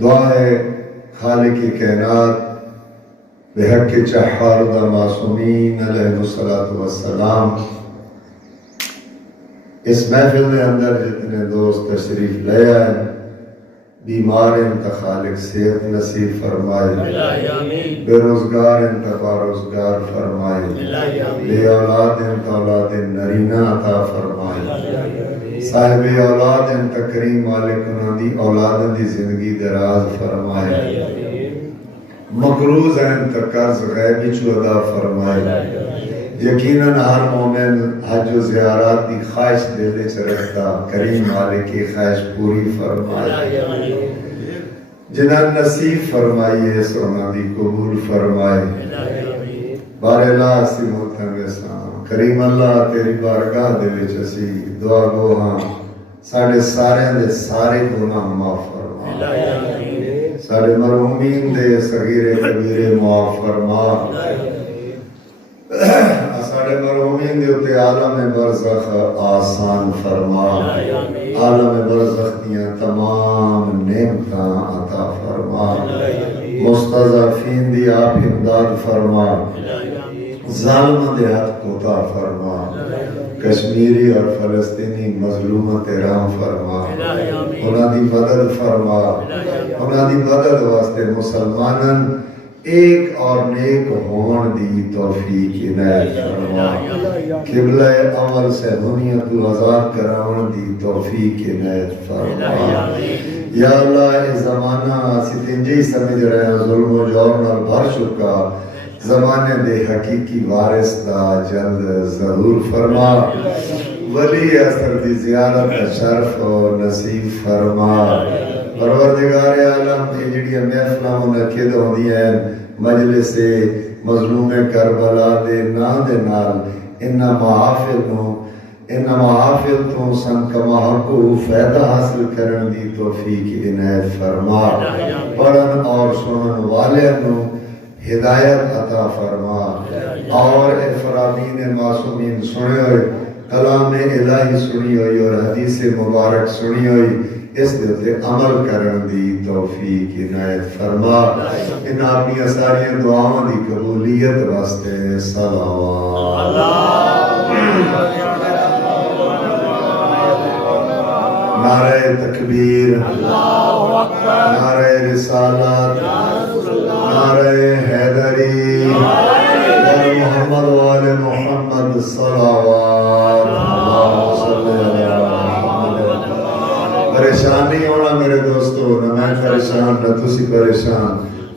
دعا ہے خالق کائنات بحق چہار دا معصومین علیہ الصلوۃ والسلام، اس محفل کے اندر جتنے دوست تشریف لے آئے، بیمار خالق صحت نصیب فرمائے، بے روزگار روزگار فرمائے، بے اولاد اولاد نرینہ عطا فرمائے، صاحب اولاد تکریم مالک انہاں دی اولاد دی زندگی دراز فرمائے، مقروض ہیں تا قرض غیبی چو ادا فرمائے۔ یقیناً ہر مومن حج و زیارات کی خواہش دل وچ رکھتا، کریم مالک کی خواہش پوری فرمائے، جنہاں نصیب فرمائیے سونا دی قبول فرمائے۔ بار اللہ اسی محترم اسلام کریم اللہ تیری بارگاہ دے وچ اسی دعا گو ہاں، ساڑے سارے دے سارے گناہ معاف فرما، ساڑے مرحومین دے صغیر کبیر معاف فرما، ساڑے مرحومین دے اتے عالم برزخ آسان فرما، عالم برزخ دیاں تمام نعمتاں عطا فرما، مستضعفین دی آپ امداد فرما، ظالم دے ہاتھ کوتا فرما، کشمیری اور فلسطینی مظلومت رام فرما، انہاں دی مدد فرما، انہاں دی مدد واسطے مسلمانن ایک اور نیک ہون دی توفیق عنایت فرما، قبلہ عمل سے دنیا تو آزاد کراون دی توفیق عنایت فرما۔ یا اللہ اے زمانہ اسی تنجی سمجھ رہے ہیں ظلم و جور نال بھر چکا، زمانے دے حقیقی وارث دا جلد ظہور فرما، ولی اثر دی زیارت شرف و نصیب فرما۔ پروردگار عالم کی جڑیاں محفلاں منعقد ہوندی ہیں مجلس مظلوم کربلا دے نا دے نال انہاں محافل تو سن کما حقو فائدہ حاصل کرن دی توفیق عنایت فرما، پڑھن اور سنن والے نو ہدایت عطا فرما، اور افرادین معصومین سنے ہوئے کلام الہی سنی ہوئی اور حدیث مبارک سنی ہوئی، اس دے عمل کرن دی توفیق عنایت فرما۔ ان اپنی ساری دعاؤں دی قبولیت واسطے صلوات۔ نعرہ تکبیر، نعرہ رسالت، نعرہ حیدری، محمد وآل محمد صلوات۔ اللہم صلی علی محمد۔ پریشان نہیں ہونا میرے دوستو، نہ میں پریشان نہ تسی پریشان،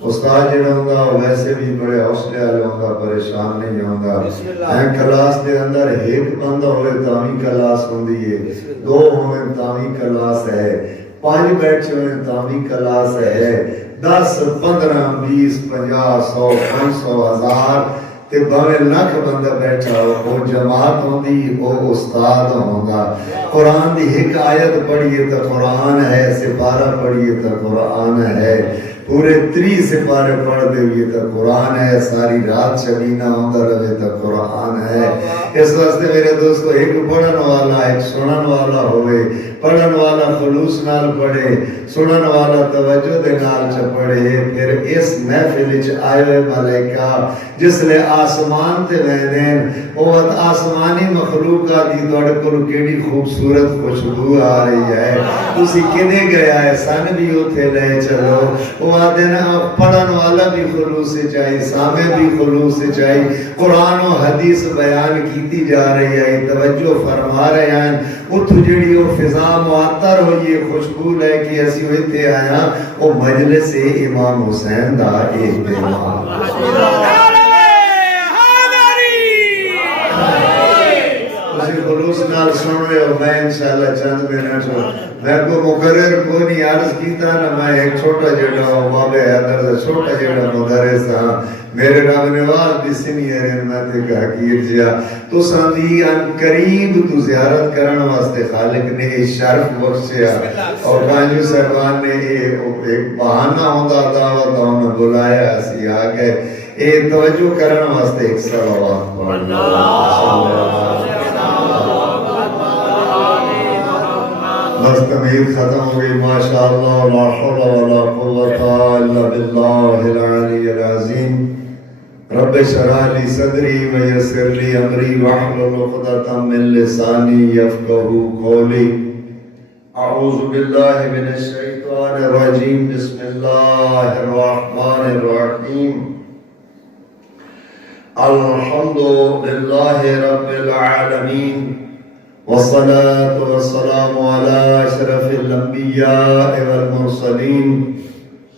استاد جڑا ہوندا ویسے بھی بڑے حوصلے والے ہوندا، پریشان نہیں ہوندا۔ ہیں کلاس دے اندر ایک بندہ ہوئے تاویں کلاس ہوندی ہے، دو ہوئے تاویں کلاس ہے، 5 بیٹھے ہوئے تاویں کلاس ہے، 10 15 20 50 100 500 1000 تے بھاویں لاکھ بندہ بیٹھا ہو، وہ جماعت ہوندی، وہ استاد ہوندا۔ قرآن دی ایک آیت پڑھیے تو قرآن ہے، سپارہ پڑھیے تو قرآن ہے، پورے 30 سپارے پڑھ دے ہوئے تو قرآن ہے، ساری رات شبینہ ہوندہ رہے تو قرآن ہے۔ اس واسطے میرے دوستو ایک پڑھن والا ایک سنن والا ہوئے، پڑھن والا خلوص نال پڑھے، سنن والا توجہ دے نال چ پڑھے، پھر اس محفل وچ آئے ہوئے ملائکہ جس لے آسمان تے ویندین، او آسمانی مخلوقات دی تواڈے کول کیڑی خوبصورت خوشبو آ رہی ہے، تسی کدے گیا ہے سن بھی اوتھے لے چلو۔ وہ آدھے نا پڑھن والا بھی خلوص سے چاہیے، سامع بھی خلوص سے چاہیے، قرآن و حدیث بیان کیتی جا رہی ہے، توجہ فرما رہے ہیں، اتھو جڑی وہ فضا معطر ہوئی ہے، خوشبو لے کے اسی ہوئے آیا، وہ مجلس امام حسین دا اہتمام۔ خلوص نال سن رہے ہو، میں انشاءاللہ چند منٹ میں کو مقرر کو نہیں عرض کیتا نا، میں ایک چھوٹا جڑا بابے حیدر دا چھوٹا جڑا مدرس ہاں، میرے رب نواز بھی سینئر ہیں، میں تے حقیر جیا تو ساندھی ان قریب تو زیارت کرن واسطے خالق نے شرف بخشیا، اور کانجو صاحبان نے ایک بہانہ ہوندا دعوت انہوں بلایا، اسی آگئے اے توجہ کرن واسطے ایک صلوات پڑھنا۔ بس تمہید ختم ہو گئی ماشاءاللہ لا حول ولا قوة الا باللہ العلی العظیم رب اشرح لی صدری ویسر لی امری واحلل عقدۃ من لسانی یفقهوا قولی اعوذ باللہ من الشیطان الرجیم بسم اللہ الرحمن الرحیم الحمد للہ رب العالمین والصلاة والسلام على أشرف الأنبياء والمرسلين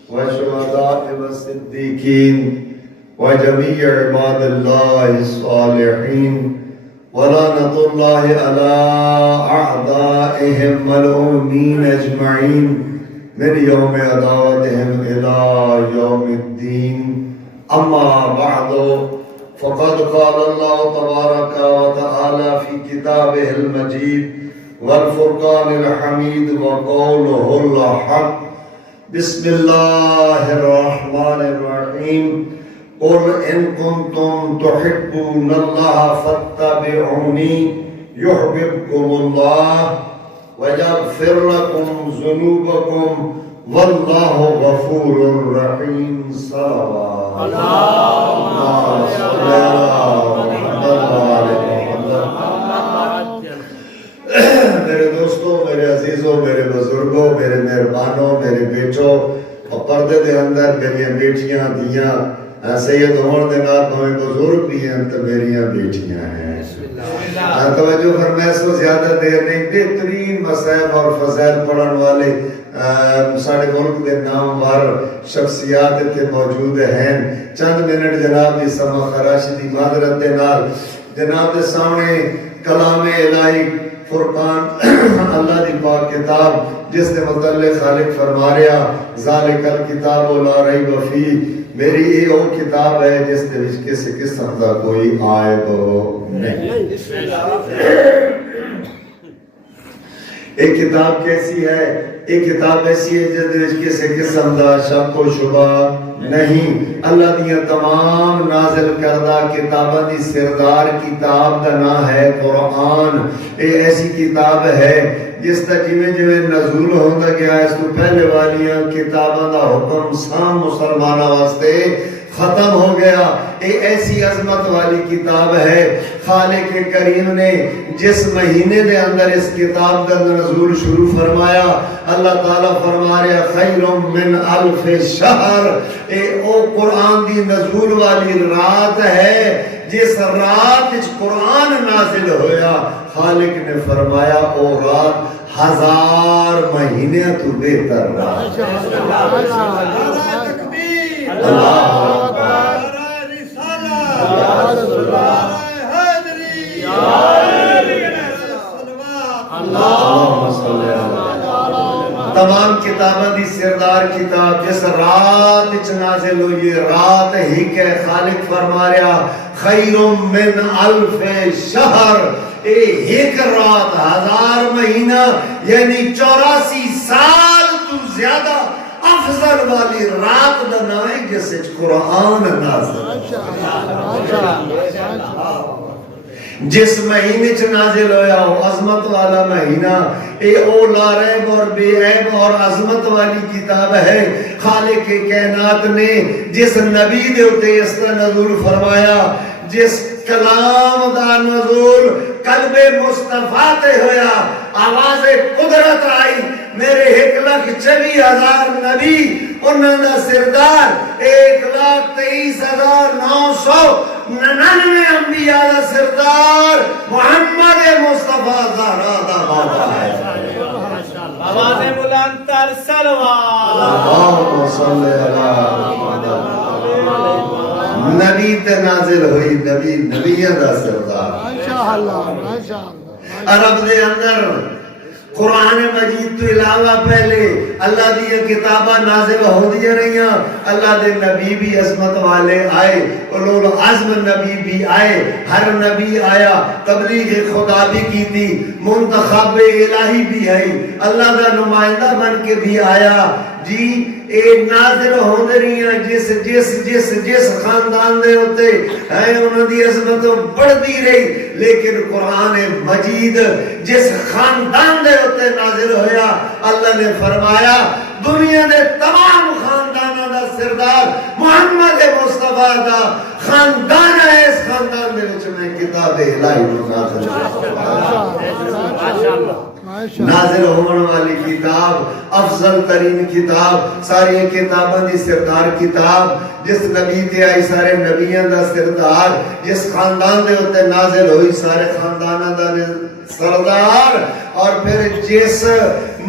والشهداء والصديقين وجميع عباد الله الصالحين ولعنة الله على أعدائهم ملعونين أجمعين من يوم عداوتهم إلى يوم الدين أما بعد فقد قال الله تبارك وتعالى في كتابه المجيد والفرقان الحميد وقوله الحق بسم الله الرحمن الرحيم قل إن كنتم تحبون الله فاتبعوني يحببكم الله ويغفر لكم ذنوبكم والله غفور رحيم صلوات اللهم صل على محمد وعلى محمد میرے دوستوں میرے عزیزوں میرے بزرگوں میرے مہربانوں میرے بیٹوں اور پردے دے اندر میری بیٹیاں دیاں سید عمر دے نال ہمیں بزرگ بھی ہیں تو میری بیٹیاں ہیں توجہ فرمائے سو زیادہ دیر نہیں بہترین مصائب اور فضائل پڑھن والے ساڑھے ملک دے نامور شخصیات تے موجود ہیں چند منٹ جناب دی سما خراشی دی معذرت دے نال جناب دے سامنے کلام الہی فرقان اللہ دی پاک کتاب جس نے متعلق خالق فرما رہا ذالک الکتاب لا ریب فیہ میری یہ وہ کتاب ہے جس نے کسی قسم کا کوئی عائب نہیں ایک کتاب کیسی ہے ایک کتاب ایسی ہے جس نے کسی قسم کا شک و شبہ نہیں اللہ دیا تمام نازل کردہ کتاباں دی سردار کتاب دا نام ہے قرآن یہ ایسی کتاب ہے جس کا جویں نزول ہوتا گیا اس کو پہلے والیاں کتاباں دا حکم سام مسلمانوں واسطے ختم ہو گیا ایک ایسی عظمت والی کتاب ہے خالق کریم نے جس مہینے دے اندر اس کتاب دا نزول شروع فرمایا اللہ تعالیٰ فرما رہا خیر من الف شہر او قرآن دی نزول والی رات ہے جس رات قرآن نازل ہویا خالق نے فرمایا او رات 1000 مہینے تو بہتر رات اللہ اکبر تمام کتاباں دی سردار کتاب جس رات نازل ہوئی رات ہی کے خالق فرما رہا خیر من الف شہر ایک رات 1000 مہینہ یعنی 84 سال تو زیادہ افضل والی رات دا نام ہے جس وچ قرآن نازل جس مہینے چ نازل ہویا وہ عظمت والا مہینہ اے او لا ریب اور بے عیب اور عظمت والی کتاب ہے خالق کائنات نے جس نبی دے اوتے اس کا نزول فرمایا جس کلام دا نزول قلب مصطفیٰ تے ہویا آواز قدرت آئی میرے 1,24,000 نبی انہوں دا سردار 1,23,999 انبیاء دا سردار محمد مصطفیٰ زہرا دا بابا ہے آواز بلند تر صلوات اللہم صلی اللہ نبی تے نازل ہوئی نبیہ دا سردار عرب دے اندر قرآن مجید تو علاوہ پہلے اللہ دی کتابہ نازل ہو دیا رہیاں اللہ دے نبی بھی عظمت والے آئے اولو العزم نبی بھی آئے ہر نبی آیا تبلیغ خدا بھی کی تھی منتخب الہی بھی آئی اللہ دا نمائندہ بن کے بھی آیا جی اے نازل ہون رہی ہیں جس جس جس جس خاندان دے ہوتے ہیں انہوں دی عظمت بڑھتی رہی، لیکن قرآن مجید جس خاندان دے ہوتے نازل ہویا اللہ نے فرمایا دنیا دے تمام خاندانوں دا سردار محمد مصطفیٰ دا خاندان ہے، اس خاندان دے وچ میں کتاب الہی نازل نازل ہونے والی کتاب افضل ترین کتاب ساری کتاباں دی سردار کتاب جس نبی تے آئی سارے نبیاں دا سردار جس خاندان دے ہوتے نازل ہوئی سارے خاندانہ دا سردار اور پھر جس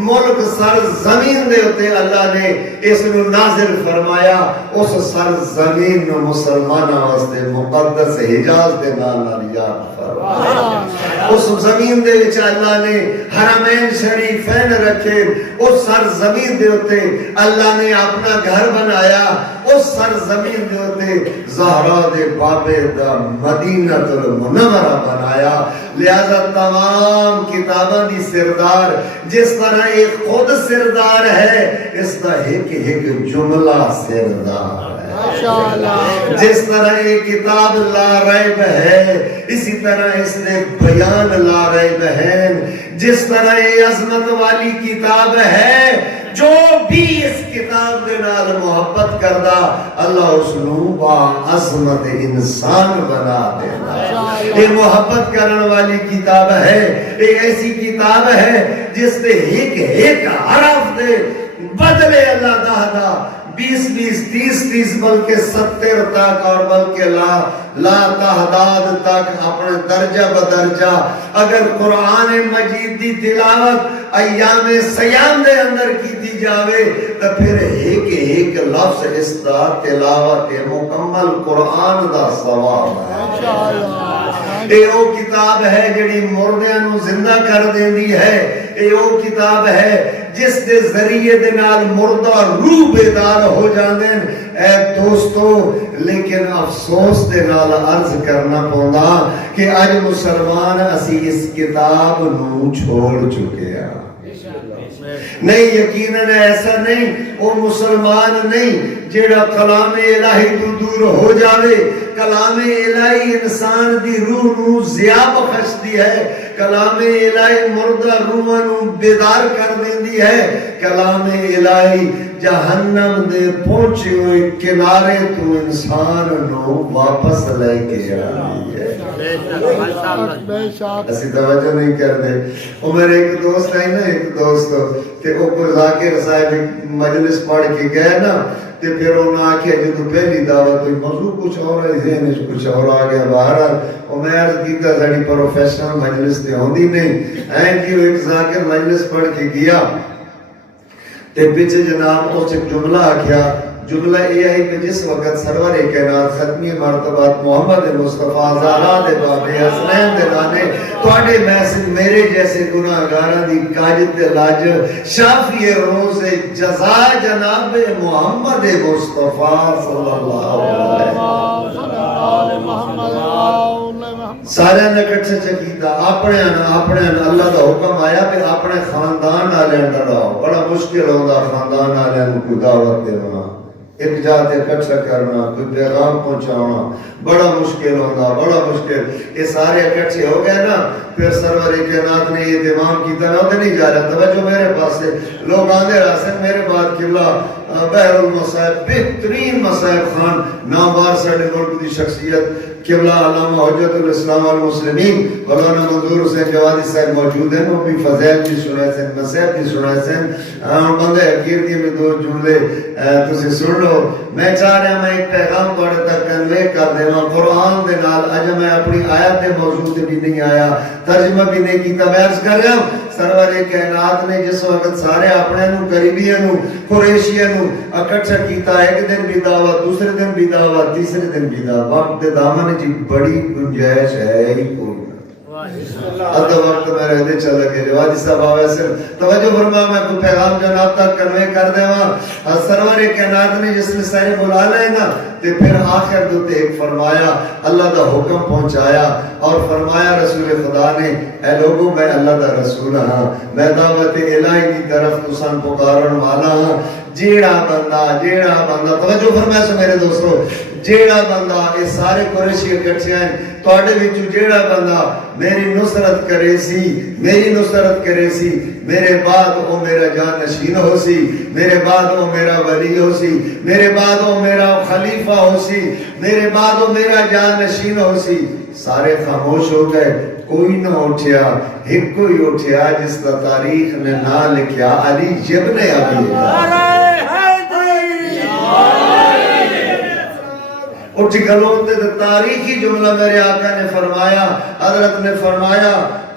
ملک سر زمین دے ہوتے اللہ نے اس نو نازل فرمایا اس سر زمین نو مسلمانہ واسطے مقدس حجاز دے نال یاد فرمایا، اس زمین دے وچ اللہ نے حرمین شریفین رکھے، اس سر زمین دے ہوتے اللہ نے اپنا گھر بنایا، اس سر زمین دے ہوتے زہرا دے بابے دا مدینہ المنورہ بنایا، لہذا تمام کتاباں دی سردار جس طرح ایک خود سردار ہے اس دا ایک ایک جملہ سردار ہے، جس طرح ایک کتاب لا ریب ہے اسی طرح اس نے بیان لا ریب ہے، جس طرح یہ عظمت والی کتاب ہے جو بھی اس کتاب دے نال محبت کردا اللہ اس نو با عظمت انسان بنا دینا، یہ محبت کرن والی کتاب ہے، ایک ایسی کتاب ہے جس دے ایک ایک حرف دے بدلے اللہ دا 20 30 بلکہ 70 تک اور بلکہ لا تعداد تک اپنے درجہ بدرجہ اگر قرآن مجید دی تلاوت ایام سیام دے اندر کی دی جاوے تو پھر ایک ایک لفظ اس دا تلاوت مکمل قرآن دا ثواب ہے، اے او کتاب ہے جڑی مردیاں نو زندہ کر دیندی ہے، اے او کتاب ہے جس دے ذریعے دے نال مردہ روح بیدار ہو جاندے اے دوستو، لیکن افسوس دے نال عرض کرنا پوندا کہ آج مسلمان اسی اس کتاب نو چھوڑ چکے ہیں، نہیں یقیناً ایسا نہیں، وہ مسلمان نہیں جیڑا کلام الہی تو دور ہو جاوے، کلام الہی انسان دی روح نو ضیا بخش دی ہے، کلام الہی مردہ روح نو بیدار کر دیندی ہے، کلام الہی جہنم دے پہنچے ہوئے کنارے تو انسان نو واپس لے کے آئی ہے، اسی توجہ نہیں کر دے۔ وہ میرے ایک دوست ہے نا، ایک دوست کہ اوپر ذاکر صاحب مجلس پڑھ کے گئے نا تے پھر انہوں نے آکھیا جو پہلی دعوت ہوئی موضوع کچھ اور ہے، ذہن کچھ اور آگیا باہر اور میں عرض کیتا ساڑی پروفیشنل مجلس تے ہوندی نہیں این جی ایک ذاکر مجلس پڑھ کے گیا تے پیچھے جناب اس ایک جملہ آکھیا، جملہ یہ ہے کہ جس وقت سرور کائنات ختمی مرتبات محمد مصطفیٰ زہرا دے بابے حسنین دے لانے توڑے محسن میرے جیسے گناہگاراں دی کاجت لاج شافی روز جزا جناب محمد مصطفیٰ صلی اللہ علیہ وسلم سارے نکٹ سے چکیتا اپنے اللہ دا حکم آیا کہ اپنے خاندان آلے اندر آؤ، بڑا مشکل ہوگا خاندان آلے ان کو دعوت دینا، ایک جات اکٹھا کرنا، کوئی پیغام پہنچانا بڑا مشکل ہوگا، بڑا مشکل، یہ سارے اکٹھے ہو گئے نا، پھر سرور کائنات نے یہ اہتمام کیتا نہ ہوتے نہیں جا رہا، توجہ میرے پاس سے لوگ آندے راسن میرے بعد قبلہ بحر المصائب بہترین مصائب خان نامبار ساڑھے ملک دی شخصیت قبلہ علامہ حجت الاسلام والمسلمین مولانا منظور حسین جوادی صاحب موجود ہیں، وہ بھی فضائل بھی سنائے سن، مسائب بھی سنائے سن، بندے حقیر دی میں دو جملے تسی سن لو۔ میں چاہ رہا میں ایک پیغام پڑھے تک کنوے کر دے ماں قرآن دے نال، اج میں اپنی آیت موضوع تے بھی نہیں آیا، ترجمہ بھی نہیں کیتا، میں عرض کر رہا ہوں سرور کائنات نے جس وقت سارے اپنے نو قریبیاں نو قریشیاں نو اکٹھا کیتا، ایک دن بھی دعوت، دوسرے دن بھی دعوت، تیسرے دن بھی دعوت، وقت دامن جی بڑی گنجائش ہے ہی کوئی ادھا وقت میں رہتے چل لگے جوادی صاحب آوے سے توجہ فرما میں کوئی پیغام جناب تک کنوے کر دے وہاں سرور کائنات نے جس نے سارے بلا لے نا تے پھر آخر دوتے ایک فرمایا اللہ دا حکم پہنچایا اور فرمایا رسول خدا نے اے لوگوں میں اللہ دا رسول ہاں، میں دعوت الہی کی طرف تسان پکارن والا ہاں، جیڑا بندہ توجہ فرمائے سو میرے دوستو، جیڑا بندہ یہ سارے قریشی اکٹھے ہیں تواڈے وچوں جیڑا بندہ میری نصرت کرے سی میرے بعد وہ میرا جان نشین ہو سی، میرے بعد وہ میرا ولی ہو سی، میرے بعد وہ میرا خلیفہ ہو سی، میرے بعد وہ میرا جان نشین ہو سی۔ سارے خاموش ہو گئے، کوئی نہ اٹھیا، ایک کوئی اٹھیا جس کا تاریخ نے نہ لکھیا علی ابن ابی اٹھ گلوتے تو تاریخی جملہ میرے آقا نے فرمایا، حضرت نے فرمایا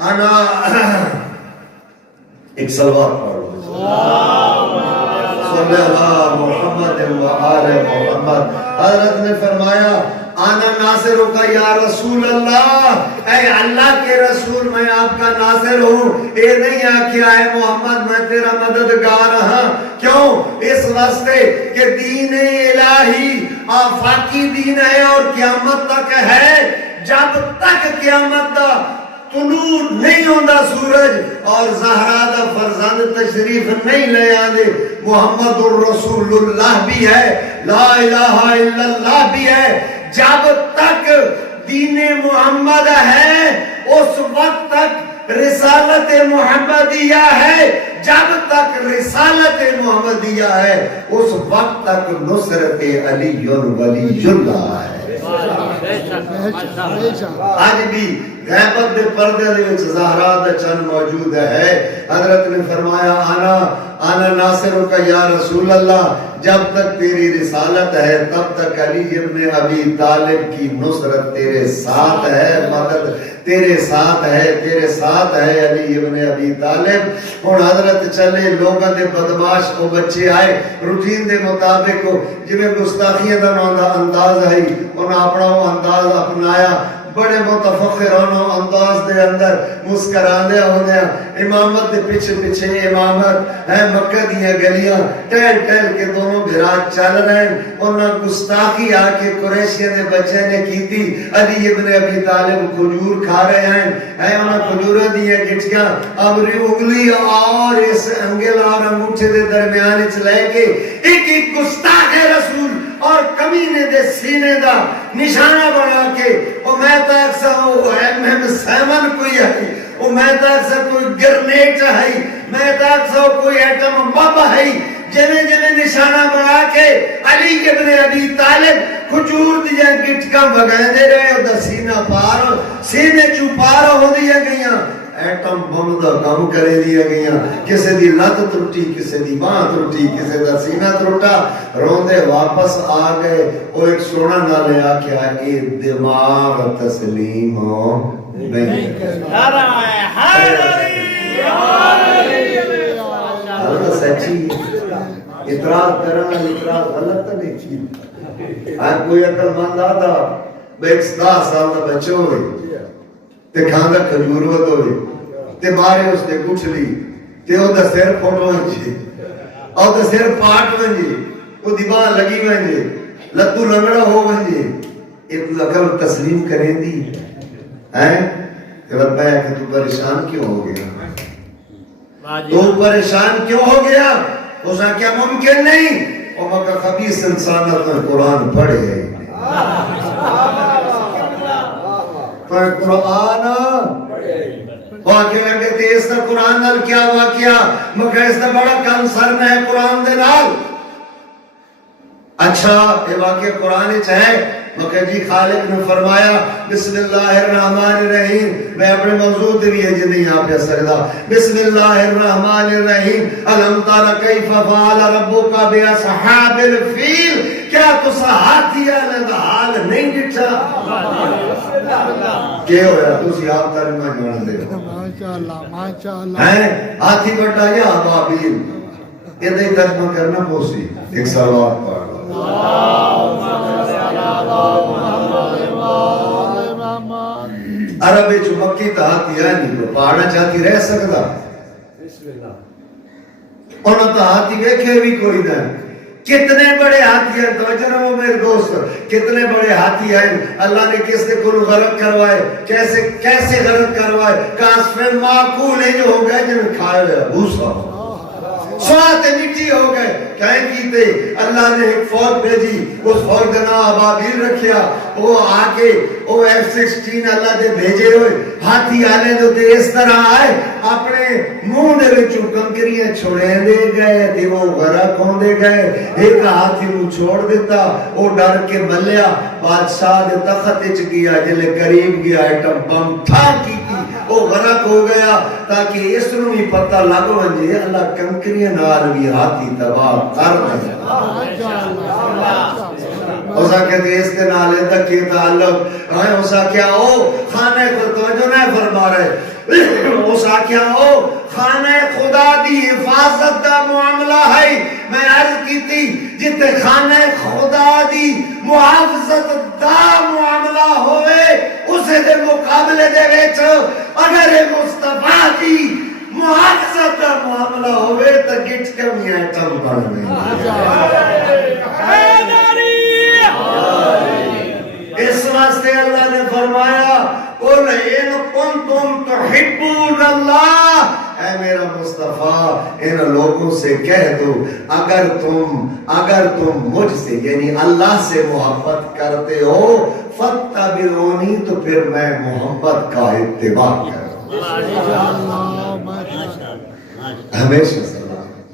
انا ایک صلوات پڑھو صلی اللہ محمد و آل محمد۔ حضرت نے فرمایا آنا ناصروں کا یا رسول اللہ، اے اللہ کے رسول میں آپ کا ناصر ہوں، اے نہیں آکھیا اے محمد میں تیرا مددگار ہاں۔ کیوں؟ اس واسطے کہ دین الہی آفاقی دین ہے اور قیامت تک ہے، جب تک قیامت دا طلوع نہیں ہوندہ سورج اور زہرا دا فرزند تشریف نہیں لے آندے، محمد الرسول اللہ بھی ہے، لا الہ الا اللہ بھی ہے، جب تک دین محمد ہے اس وقت تک رسالت محمدیہ ہے، جب تک رسالت محمدیہ ہے اس وقت تک نصرت علی ولی اللہ ہے۔ آج بھی غیبت دے پردے دے وچ زہرا دا چند موجود ہے۔ حضرت نے فرمایا آنا ناصروں کا یا رسول اللہ، جب تک تیری رسالت ہے تب تک علی ابن ابی طالب کی نصرت تیرے ساتھ ہے، مدد تیرے ساتھ ہے علی ابن ابی طالب۔ اور حضرت چلے لوگوں دے بدماش کو بچے آئے روٹین دے مطابق جو گستاخیاں دا انداز ہے انہاں اپنا وہ انداز اپنایا، بڑے متفخرانہ انداز دے اندر مسکراندے ہوندے امامت دے پیچھے امامت ہے، مکہ دیاں گلیاں ٹہل کے دونوں بھرا چل رہے ہیں۔ انہاں گستاخی آ کے قریشیاں دے بچے نے کیتی، علی ابن ابی طالب کھجور کھا رہے ہیں، انہاں کھجوراں دیاں گٹکیاں ابری انگلی اور اس انگل اور انگوٹھے دے درمیان وچ لے کے ایک گستاخ رسول اور کمینے دے سینے دا نشانہ بنا کے او میں تاک سا سیمن کوئی ہے، او میں تاک سا کوئی گرنیٹ ہے، میں تاک سا کوئی ایٹم بم ہے، جنہیں نشانہ بنا کے علی ابن ابی طالب کھجور دیا گٹکا بگائے دے رہے اور دا سینے چو پار ہو دیا گئیاں، ایٹم بم دا کام کرے دیا گئیاں، کسے دی لت ترٹی، کسے دی باں ترٹی، کسے دا سینہ ترٹا، روندے واپس آ گئے۔ وہ ایک سونا نہ لیا کیا اے دماغ تسلیم ہو نہیں حضرت سچی اعتراض کرنا، اعتراض غلط نہیں کی۔ کوئی عقل مند آتا بے 10 سال دا بچے ہوئے تے کھاندہ کھجور ہوئے تے مارے اس نے کچھ لی تے او دا سیر پھوٹو ونجے او دا سیر پاٹ ونجے او دیبان لگی ونجے لتو لنگڑا ہو ونجے، ایک عقل تسلیم کریں دی ہیں کہ رب ہے کہ تو پریشان کیوں ہو گیا، تو پریشان کیوں ہو گیا؟ اس نے کیا ممکن نہیں؟ اور مکہ خبیث انسانت میں قرآن پڑھے ہے، پر قرآن واقعہ لگے تھے اس نے قرآن نال کیا واقعہ مکہ اس نے بڑا کم سر میں ہے قرآن دے نال۔ اچھا یہ واقعہ قرآن چاہے مکہ جی خالق نے فرمایا بسم اللہ الرحمن الرحیم، میں اپنے موضوع دے بھی ہے جی نہیں آپ یا سکتا، بسم اللہ الرحمن الرحیم علم تر کیف فعل ربک باصحاب الفیل، کیا تو ہاتھی والے دا حال نہیں ڈٹھا؟ کیا ہویا تسی آپ ترجمہ جان دے ماشاءاللہ ہیں ہاتھی بڑا یا ابابیل، یہ دے ترجمہ کرنا پوسی ایک صلوات پڑھ عربی جو مکی تا ہاتھی ہے نہیں تو پہاڑا چاہتی رہ سکتا، انہوں تا ہاتھی ویکھے بھی کوئی نہ، کتنے بڑے ہاتھی ہیں توجہ نہ وہ میرے دوست، کتنے بڑے ہاتھی ہیں، اللہ نے کس نے کل غرق کروائے، کیسے غرق کروائے، کاسفے معقول ہے جو ہو گئے جنہیں کھائے ہوئے بھوسا سوات مٹی ہو گئے کہیں کیتے اللہ نے ایک فوج بھیجی اس فوج کا نام ابابیل رکھیا وہ آکے وہ F-16 اللہ دے بھیجے ہوئے ہاتھی آلے دو تے اس طرح آئے اپنے منہ دے وچوں کنکریاں چھوڑے دے گئے تے وہ غرق ہون دے گئے ایک ہاتھی نو چھوڑ دیتا وہ ڈر کے ملیا بادشاہ دے تخت وچ گیا جلے قریب گیا ایٹم بم ٹھاک کی وہ غرق ہو گیا تاکہ اس نو بھی پتہ لگ ونجے اللہ کنکریاں نال بھی ہاتھی تباہ کر دے اسا کہتے اس کے نالے تک کی تعلق اسا کیا ہو خانہ کو توجہ نہ فرما رہے اسا کیا ہو خانہ خدا دی حفاظت دا معاملہ ہے میں عرض کی تھی جتے خانہ خدا دی محافظت دا معاملہ ہوئے اسے دے مقابلے دے ویچ اگر مصطفیٰ دی محافظت دا معاملہ ہوئے تا گٹ کمی ایٹم پڑھنے اس واسطے اللہ نے فرمایا قُلْ إِن كُنتُمْ تُحِبُّونَ اللَّهَ اے میرا مصطفیٰ ان لوگوں سے کہہ دو اگر تم مجھ سے یعنی اللہ سے محبت کرتے ہو فَاتَّبِعُونِي تو پھر میں محبت کا اتباع کروں ہمیشہ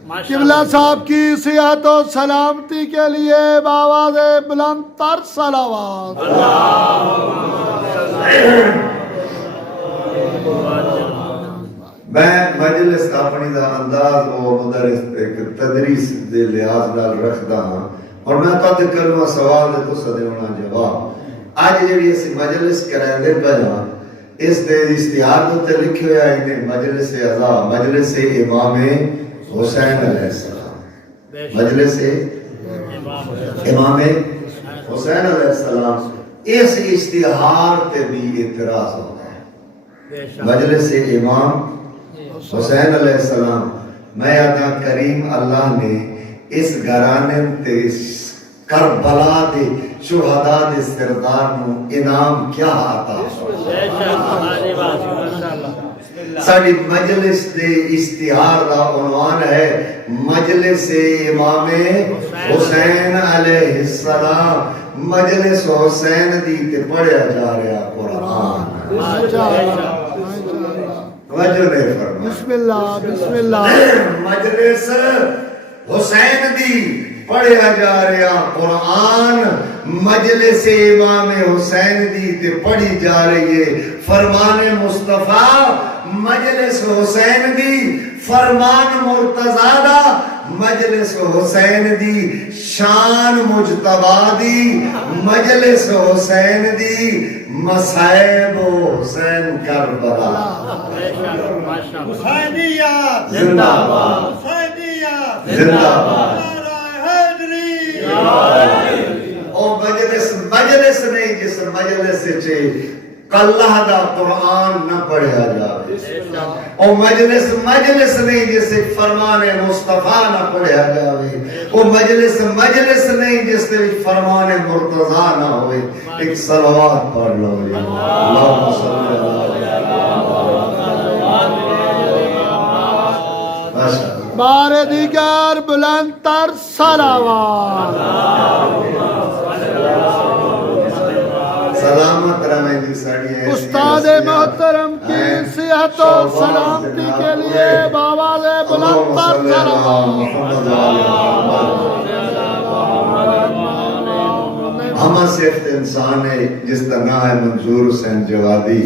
قبلہ صاحب کی صحت و سلامتی کے لیے بآواز بلند تر صلوات میں مجلس اپنی دا انداز و مدرس تدریس دے لحاظ نال رکھدا ہاں اور میں تو کلمہ سوال دے تو سدے ہونا جواب اج جڑی اسی مجلس کرائیں دے پہلا اس دے اشتہار تے لکھے ہویا ہے مجلس اعضا مجلس امام حسین علیہ السلام مجلس امام حسین علیہ السلام اس اشتہار تے بھی اعتراض ہوتا ہے مجلس امام حسین علیہ السلام میں ادا کریم اللہ نے اس گھرانے تے کربلا دے شہداء دے سردار نو انعام کیا عطا ساڑی مجلس دے اشتہار دا عنوان ہے مجلس امام حسین علیہ السلام مجلس حسین دی تے پڑھیا جا رہا قرآن وجہ نے فرمایا بسم اللہ بسم اللہ مجلس حسین دی پڑھیا جا رہا قرآن مجلس امام حسین دی تے پڑھی جا رہی ہے فرمان مصطفیٰ مجلس حسین دی فرمان مرتضیٰ دا مجلس حسین دی شان مجتبی دی مجلس حسین دی مصائب حسین کربلا حسینیت زندہ باد حسینیت زندہ باد او مجلس نہیں جس مجلس سے اللہ دا قرآن نہ پڑھیا جاوے او مجلس نہیں جس فرمان مصطفیٰ نہ پڑھیا جاوے او مجلس نہیں جس فرمان مرتضیٰ نہ ہوئے ایک صلوات پڑھ لو اللہم صلی اللہ بار دیگر بلند تر صلوات سلامت رہے جی ساڑی استاد محترم کی صحت و سلامتی کے لیے بآواز بلند تر صلوات ہمیں صرف انسان ہے جس کا نام ہے منظور حسین جوادی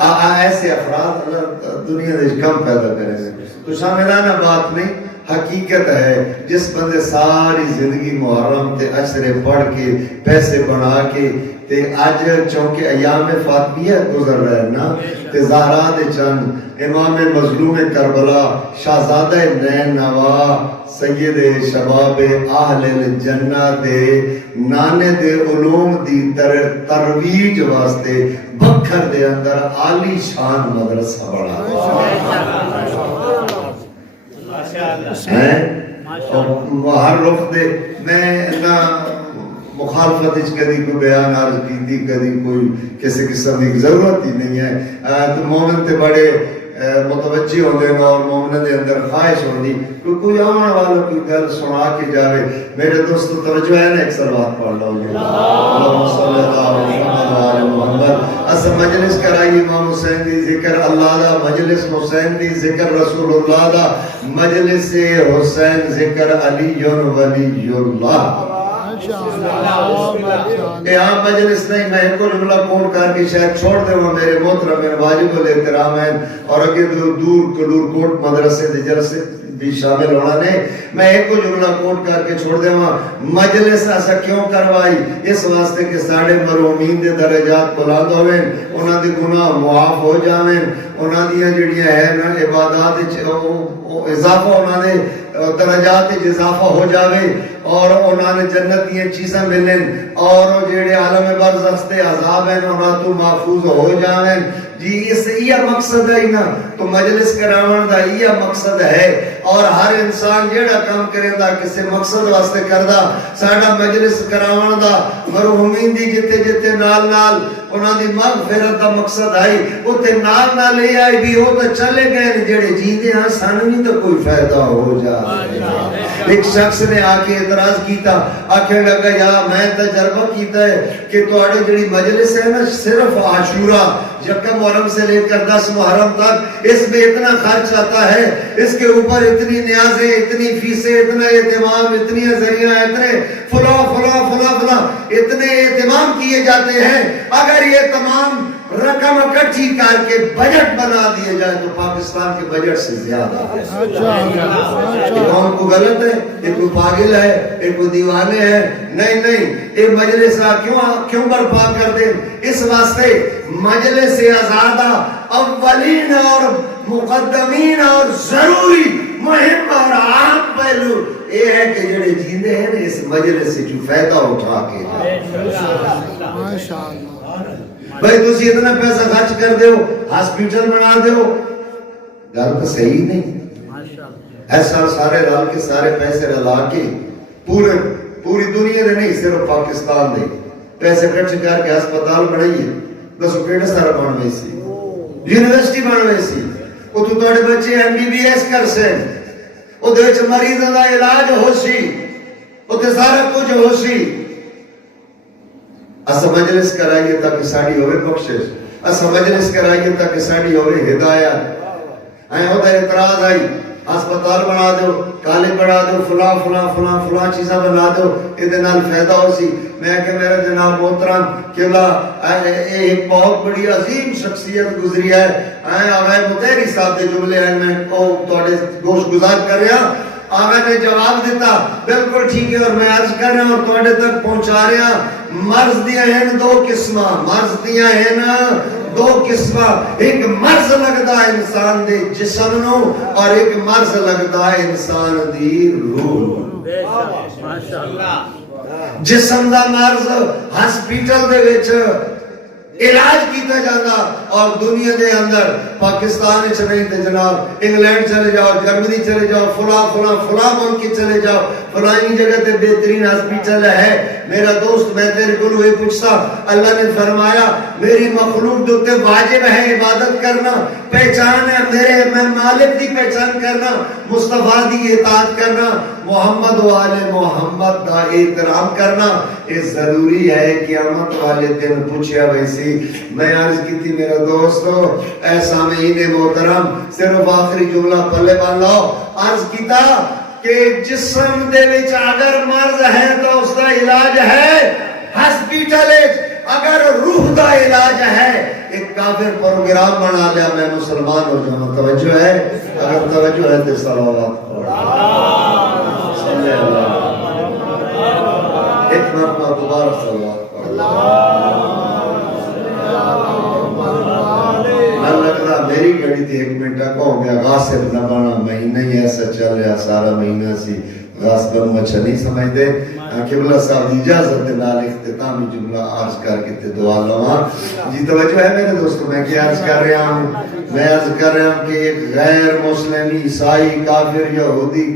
ایسے افراد اللہ دنیا دے کم پیدا کرے گا تو شاملانہ بات نہیں حقیقت ہے جس بندے ساری زندگی محرم تے اشرے پڑھ کے پیسے بنا کے تے آج چونکہ ایام فاطمیہ گزر رہے ہیں نا تے زہرا دے چند امام مظلوم کربلا شہزادہ نین نوا سید شباب اہل الجنہ دے نانے دے علوم دی ترویج واسطے بکھر دے اندر عالی شان مدرسہ بڑھا ہر رخ دے میں نہ مخالفت کدی کوئی بیان عرض کی تھی کدی کوئی کسی قسم کی ضرورت ہی نہیں ہے تو مومن تے بڑے متوجہ ہوندے ہیں اور مومن دے اندر خواہش ہوندی کوئی آمن والا کوئی گل سنا کے جاوے. میرے دوستو توجہ ہے نا, ایک سلوات پڑھ لو. اللہم صلی اللہ علیہ محمد. اس مجلس کرائی امام حسین دی ذکر اللہ دا, مجلس حسین دی ذکر رسول اللہ دا, مجلس حسین ذکر علی ولی اللہ. یہاں مجلس نہیں, میں ایک کو جملہ کوٹ کر کے شاید چھوڑ دے ہوں میرے محترم میرے واجب الاحترام ہیں اور اگر دور کلور کوٹ مدرسے دے جلسے بھی شامل ہونا نہیں, میں ایک کو جملہ کوٹ کر کے چھوڑ دے ہوں. مجلس ایسا کیوں کروائی؟ اس واسطے کہ ساڑھے مرحومین دے درجات بلند ہوئیں, انہاں دے گناہ معاف ہو جاویں, انہاں دیاں جڑیاں ہیں نا عبادات اضافہ, انہاں دے درجات اضافہ ہو جاوے اور انہاں نے جنت دیاں چیزاں ملیں اور جڑے عالم برزخ تے عذاب ہیں انہاں تو محفوظ ہو جاویں. جی اس یہ مقصد ہے نا, تو مجلس کراون دا یہ مقصد ہے. اور ہر انسان جیڑا کام کرے دا کسی مقصد واسطے کردا. ساڈا مجلس کراون دا مرحومین دی جتے جتے نال نال انہاں دی مغفرت دا مقصد ہے, اوتے نال نال یہ آئی بھی ہو تو چلے گئے جڑے جیندے ہاں سانو بھی تو کوئی فائدہ ہو جائے. ایک شخص نے آ کے اعتراض کیتا, آکھے لگا یا میں تجربہ کیتا ہے کہ تواڈی جڑی مجلس ہے نا صرف عاشورہ یکم محرم سے لے کر 10 محرم تک, اس میں اتنا خرچ آتا ہے, اس کے اوپر اتنی نیازیں, اتنی فیسیں, اتنا اہتمام, اتنی ذریعہ, اتنے فلاں فلاں فلاں فلاں اتنے اہتمام کیے جاتے ہیں. اگر یہ تمام رقم اکٹھی کر کے بجٹ بنا دیے جائے تو پاکستان کے بجٹ سے زیادہ ہے. قوم کو غلط ہے, ایک کو پاگل ہے, ایک کو دیوانے ہیں. نہیں, ایک مجلس کیوں برپا کر دیں؟ اس واسطے مجلس آزادہ اولین اور مقدمین اور ضروری مہم اور عام پہلو یہ ہے کہ جڑے جیندے ہیں اس مجلس سے جو فائدہ اٹھا کے بھائی تسی اتنا پیسہ خرچ کر دے ہو, ہاسپیٹل بنا دے ہو, گل تو صحیح نہیں. ایسا سارے رل کے سارے پیسے رلا کے پوری دنیا دے نہیں صرف پاکستان دے پیسے کٹھ کر کے ہسپتال بنائیے. دسو کیڑا سارا بن ویسی یونیورسٹی بن ویسی, او تو تواڈے بچے MBBS کر سن, او دے وچ مریضاں دا علاج ہو سی, او تے سارا کچھ ہو سی. اس مجلس کرائیے تاکہ ساڑی ہوئے بخشش, اس مجلس کرائیے تاکہ ساڑی ہوئے ہدایت. آئیں ہوتا اعتراض آئی, ہسپتال بنا دو, کالج بنا دو, فلاں فلاں فلاں فلاں چیزاں بنا دو, ادھے نال فائدہ ہو سی. میں کہ میرا جناب محترم قبلہ ایک بہت بڑی عظیم شخصیت گزری ہے, آغا مطہری صاحب دے جملے ہیں, میں تواڈے گوش گزار کر رہا. آغا نے جواب دیتا بالکل ٹھیک ہے اور میں عرض کر رہا ہوں اور تواڈے تک پہنچا رہا. مرض دیاں ہیں 2 قسماں, مرض دیاں ہیں 2 قسماں. ایک مرض لگدا ہے انسان دے جسم نو اور ایک مرض لگدا ہے انسان دی روح. ماشاءاللہ. جسم دا مرض ہسپیٹل دے وچ علاج کیتا جانا اور دنیا دے اندر پاکستان وچ نہیں تے جناب انگلینڈ چلے جاؤ, جرمنی چلے جاؤ, فلاں ملک چلے جاؤ, فلانی جگہ تے بہترین ہسپیٹل ہے. میرا دوست میں تیرے کو یہ پوچھتا, اللہ نے فرمایا میری مخلوق جو تے واجب ہے عبادت کرنا, پہچان ہے میرے میں مالک دی پہچان کرنا, مصطفیٰ دی اطاعت کرنا, محمد و آل محمد دا احترام کرنا. یہ ضروری ہے. قیامت والے دن پوچھیا ویسی میں عرض کی تھی میرا دوستو, اے سامعین محترم صرف آخری جملہ پلے بان لو. عرض کیتا کہ جسم دے وچ اگر مرض ہے تو اس دا علاج ہے ہسپیٹل, اگر روح دا علاج ہے ایک کافر پروگرام بنا لیا میں مسلمان ہو جاؤں. توجہ ہے؟ اگر توجہ ہے تو صلوات صلی اللہ ایک مرتبہ دوبارہ صلوات میری گھڑی تھی 1 منٹ کہوں گیا غاصب نہ بنا, مہینہ ہی ایسا چل رہا سارا مہینہ سی غاصبن اچھا نہیں سمجھتے. قبلہ صاحب دی اجازت نال اختتامی جملہ عرض کر کے دعا لواں. جی توجہ ہے میرے دوستو, میں کیا عرض کر رہا ہوں؟ میں عرض کر رہا ہوں کہ ایک غیر مسلم عیسائی کافر یہودی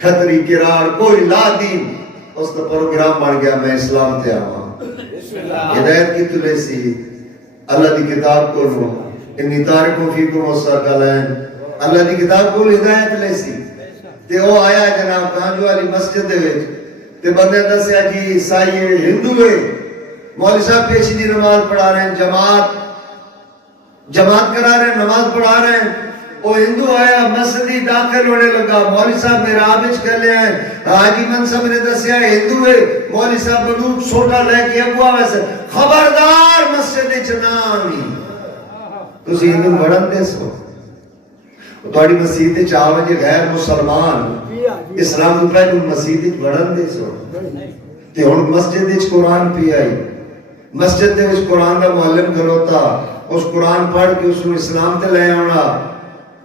کھتری کرار کوئی لا دین اس کا پروگرام بن گیا میں اسلام تے آواں. ہدایت کی تلے سی اللہ دی کتاب کو لو, انی تارکوں فیکم الثقلین اللہ دی کتاب کو ہدایت لے سی تے او آیا جناب کانجو والی مسجد دے وچ تے بندے دسیا جی عیسائی ہندو ہے مولوی صاحب پیشی نماز پڑھا رہے ہیں جماعت کرا رہے ہیں نماز پڑھا رہے ہیں وہ ہندو آیا مسجد داخل ہونے لگا مولوی صاحب میرا آبج کر لے آئے حاجی منصب نے دسیا ہندو ہے مولوی صاحب بندوق چھوٹا لے کے اگوا ویسے خبردار مسجد چنامی تسی ہندو بڑھن دے سو توڑی مسجد چاہو جے غیر مسلمان اسلام کو پہلے مسجد بڑھن دے سو تے ہن مسجد وچ قرآن پی آئی مسجد دے وچ قرآن دا معلم کھلوتا اس قرآن پڑھ کے اس کو اسلام تے لے آنا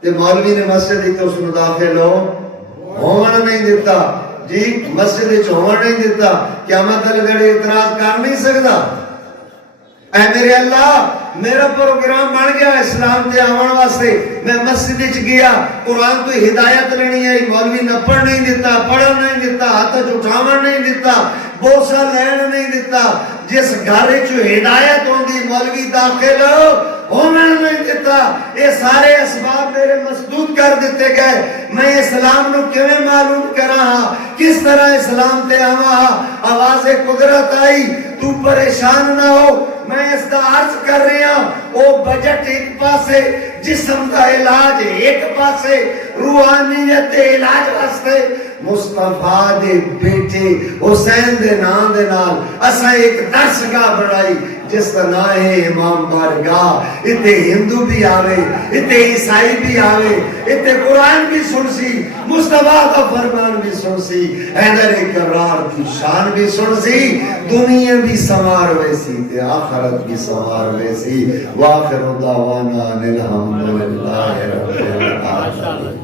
تے مولوی نے مسجد تے اس کو داخل ہونا نہیں دیتا جی مسجد وچ ہونا نہیں دیتا قیامت والے دن اعتراض کر نہیں سکدا اے میرے اللہ میرا پروگرام بن گیا اسلام تے آون واسطے میں مسجد وچ گیا قرآن تو ہدایت لینی ہے مولوی نہ پڑھ نہیں دیتا پڑھن نہیں دیتا ہاتھ اٹھاون نہیں دیتا بوسا لین نہیں دیتا جس گھر وچ ہدایت ہوندی مولوی داخل ہونا نہیں دیتا یہ سارے اسباب میرے مسدود کر دیتے گئے میں اسلام نو کیویں معلوم کراں کس طرح اسلام تے آواں آواز قدرت آئی تو پریشان نہ ہو میں اس دا عرض کر رہا ہوں او بجٹ ایک پاسے جسم دا علاج ایک پاسے روحانیت دے علاج واسطے مصطفیٰ دے بیٹے حسین دے نام دے نال اسا ایک درسگاہ بنائی جس کا نام ہے امام بارگاہ اتے ہندو بھی آوے اتے عیسائی بھی آوے اتے قرآن بھی سن سی مصطفیٰ کا فرمان بھی سن سی حیدر کرار کی شان بھی سن سی دنیا بھی سنوار ویسی تے آخرت بھی سنوار ویسی وآخر دعوانا الحمدللہ رب العالمین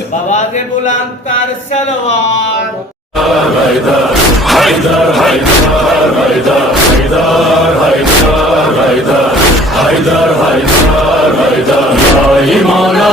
بواز بلند تر سلوار حیدر حیدر حیدر حیدر حیدر حیدر حیدر حیدر حیدر حیدر یا ایمانا